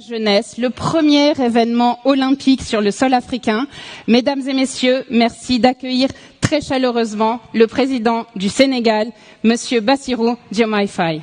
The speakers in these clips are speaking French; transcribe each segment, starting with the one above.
jeunesse, le premier événement olympique sur le sol africain. Mesdames et messieurs, merci d'accueillir très chaleureusement le président du Sénégal, Monsieur Bassirou Diomaye Faye.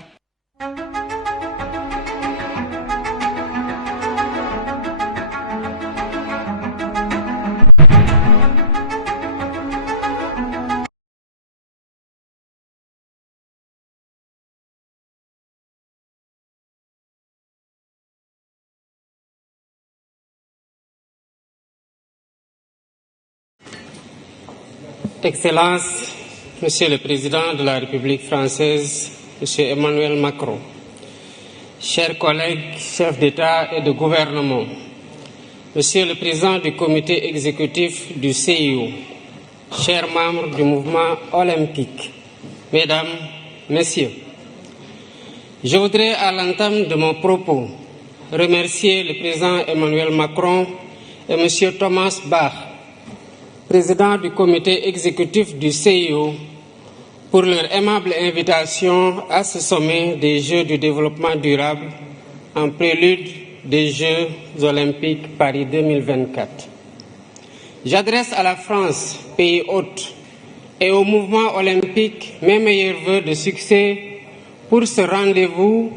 Excellences, Monsieur le Président de la République française, Monsieur Emmanuel Macron, chers collègues, chefs d'État et de gouvernement, Monsieur le Président du Comité exécutif du CIO, chers membres du mouvement olympique, Mesdames, Messieurs, je voudrais à l'entame de mon propos remercier le Président Emmanuel Macron et Monsieur Thomas Bach, président du comité exécutif du CIO, pour leur aimable invitation à ce sommet des Jeux du développement durable en prélude des Jeux olympiques Paris 2024. J'adresse à la France, pays hôte, et au mouvement olympique mes meilleurs vœux de succès pour ce rendez-vous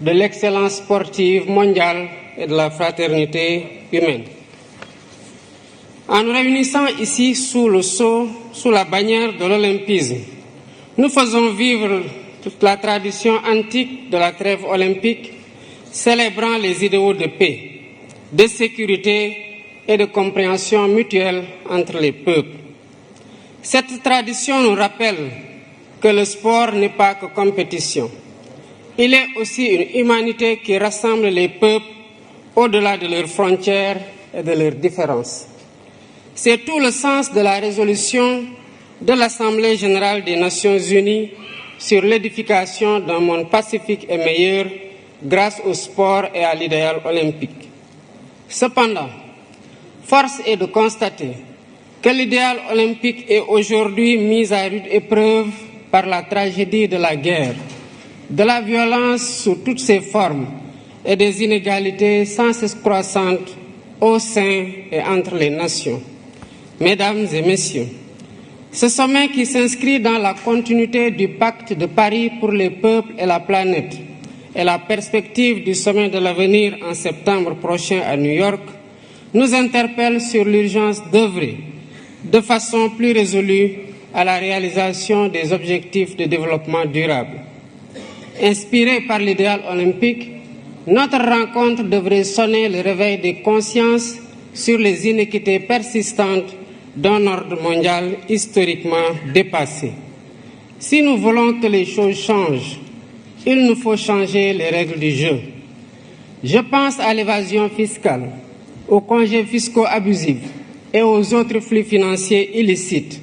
de l'excellence sportive mondiale et de la fraternité humaine. En nous réunissant ici sous le sceau, sous la bannière de l'olympisme, nous faisons vivre toute la tradition antique de la trêve olympique, célébrant les idéaux de paix, de sécurité et de compréhension mutuelle entre les peuples. Cette tradition nous rappelle que le sport n'est pas que compétition. Il est aussi une humanité qui rassemble les peuples au-delà de leurs frontières et de leurs différences. C'est tout le sens de la résolution de l'Assemblée générale des Nations unies sur l'édification d'un monde pacifique et meilleur grâce au sport et à l'idéal olympique. Cependant, force est de constater que l'idéal olympique est aujourd'hui mis à rude épreuve par la tragédie de la guerre, de la violence sous toutes ses formes et des inégalités sans cesse croissantes au sein et entre les nations. Mesdames et Messieurs, ce sommet qui s'inscrit dans la continuité du pacte de Paris pour les peuples et la planète et la perspective du sommet de l'avenir en septembre prochain à New York nous interpelle sur l'urgence d'œuvrer de façon plus résolue à la réalisation des objectifs de développement durable. Inspiré par l'idéal olympique, notre rencontre devrait sonner le réveil des consciences sur les inéquités persistantes d'un ordre mondial historiquement dépassé. Si nous voulons que les choses changent, il nous faut changer les règles du jeu. Je pense à l'évasion fiscale, aux congés fiscaux abusifs et aux autres flux financiers illicites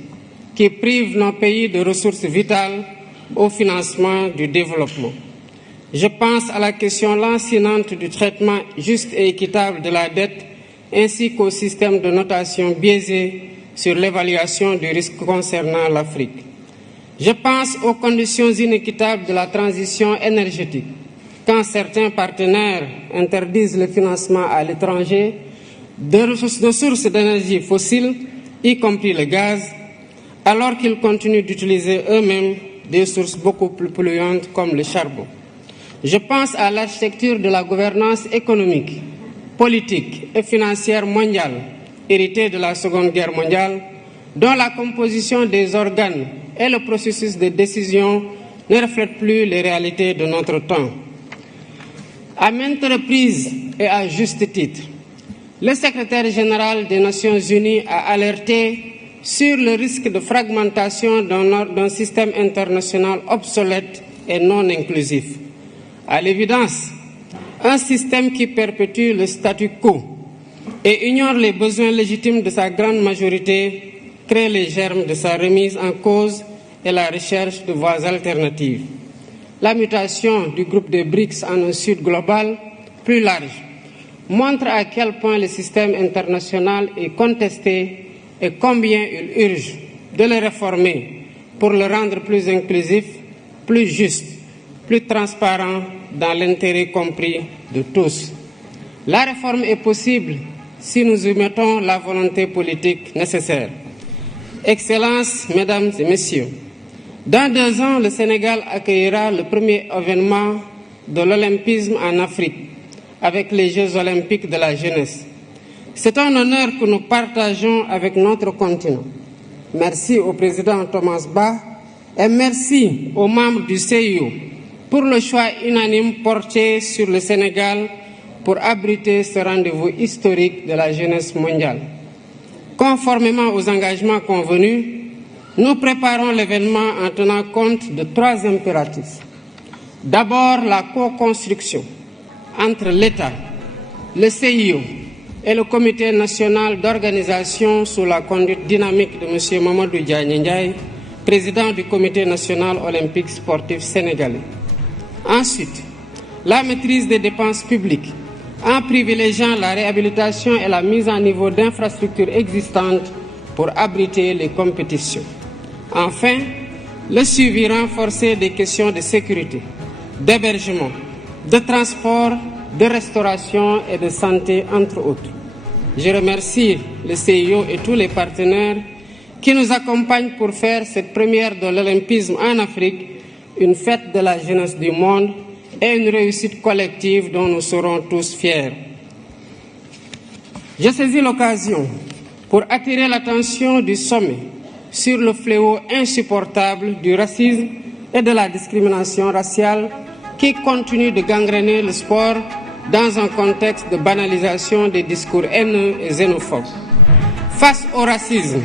qui privent nos pays de ressources vitales au financement du développement. Je pense à la question lancinante du traitement juste et équitable de la dette ainsi qu'au système de notation biaisé sur l'évaluation du risque concernant l'Afrique. Je pense aux conditions inéquitables de la transition énergétique, quand certains partenaires interdisent le financement à l'étranger de sources d'énergie fossiles, y compris le gaz, alors qu'ils continuent d'utiliser eux-mêmes des sources beaucoup plus polluantes comme le charbon. Je pense à l'architecture de la gouvernance économique, politique et financière mondiale, héritée de la Seconde Guerre mondiale, dont la composition des organes et le processus de décision ne reflètent plus les réalités de notre temps. À maintes reprises et à juste titre, le secrétaire général des Nations Unies a alerté sur le risque de fragmentation d'un système international obsolète et non inclusif. À l'évidence, un système qui perpétue le statu quo et ignore les besoins légitimes de sa grande majorité crée les germes de sa remise en cause et la recherche de voies alternatives. La mutation du groupe des BRICS en un sud global plus large montre à quel point le système international est contesté et combien il urge de le réformer pour le rendre plus inclusif, plus juste, plus transparent dans l'intérêt compris de tous. La réforme est possible si nous y mettons la volonté politique nécessaire. Excellences, Mesdames et Messieurs, dans 2 ans, le Sénégal accueillera le premier événement de l'olympisme en Afrique, avec les Jeux olympiques de la jeunesse. C'est un honneur que nous partageons avec notre continent. Merci au président Thomas Bach et merci aux membres du CIO pour le choix unanime porté sur le Sénégal pour abriter ce rendez-vous historique de la jeunesse mondiale. Conformément aux engagements convenus, nous préparons l'événement en tenant compte de 3 impératifs. D'abord, la co-construction entre l'État, le CIO et le Comité national d'organisation sous la conduite dynamique de M. Mamadou Diagne Ndiaye, président du Comité national olympique sportif sénégalais. Ensuite, la maîtrise des dépenses publiques en privilégiant la réhabilitation et la mise à niveau d'infrastructures existantes pour abriter les compétitions. Enfin, le suivi renforcé des questions de sécurité, d'hébergement, de transport, de restauration et de santé, entre autres. Je remercie le CIO et tous les partenaires qui nous accompagnent pour faire cette première de l'olympisme en Afrique une fête de la jeunesse du monde et une réussite collective dont nous serons tous fiers. Je saisis l'occasion pour attirer l'attention du sommet sur le fléau insupportable du racisme et de la discrimination raciale qui continue de gangréner le sport dans un contexte de banalisation des discours haineux et xénophobes. Face au racisme,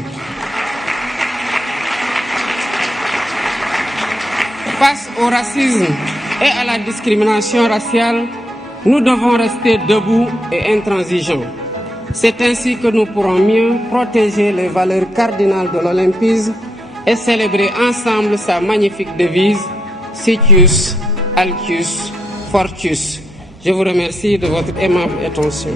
et à la discrimination raciale, nous devons rester debout et intransigeants. C'est ainsi que nous pourrons mieux protéger les valeurs cardinales de l'olympisme et célébrer ensemble sa magnifique devise Citius, Altius, Fortius. Je vous remercie de votre aimable attention.